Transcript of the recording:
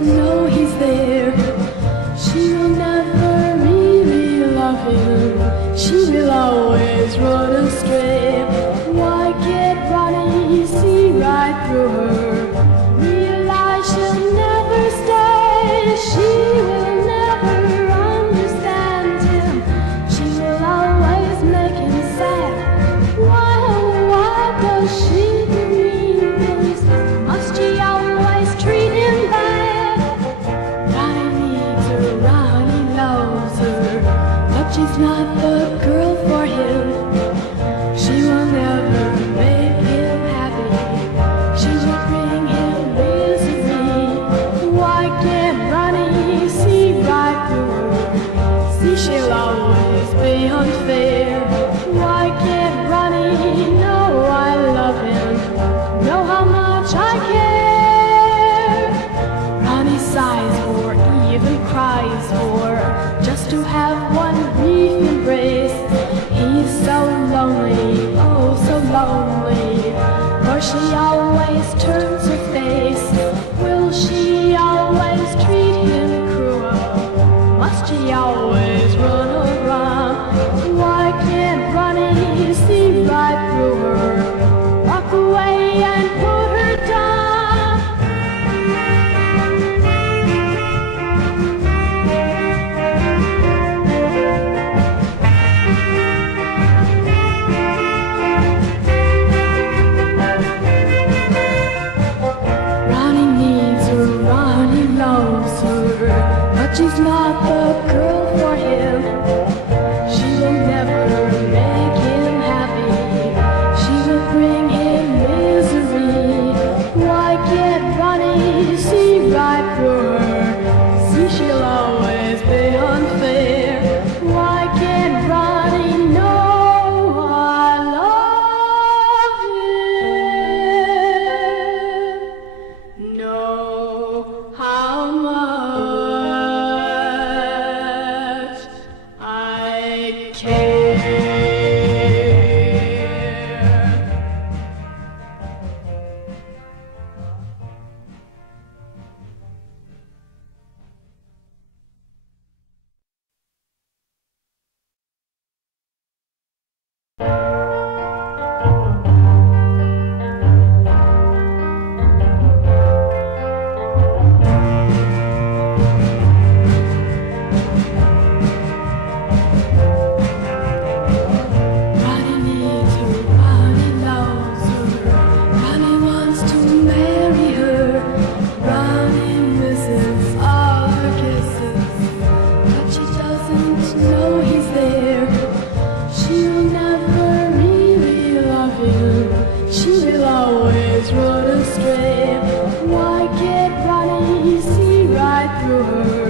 know he's there. She will never really love him. She will always run astray. Why can't Ronnie see right through her? Realize she'll never stay. She will never understand him. She will always make him sad. Why, oh, why does she believe this? Must she always treat him bad? She's not the girl for him. She will never make him happy. She will bring him misery. Why can't Ronnie see right through her? See, she'll always be unfair. Why can't Ronnie know I love him? Know how much I care? Ronnie sighs for, even cries for, just to have one brief embrace. He's so lonely, oh so lonely, for she always turns her face. Will she always treat him cruel? Must she always run around? Why can't Ronnie see right through her? Walk away and put her down. She's not the girl for him. She will never make him happy. She will bring him misery. Why can't Ronnie see right through her? See, she'll always be unfair. Why can't Ronnie know I love him? Know how much run astray. Why can't Ronnie see right through her?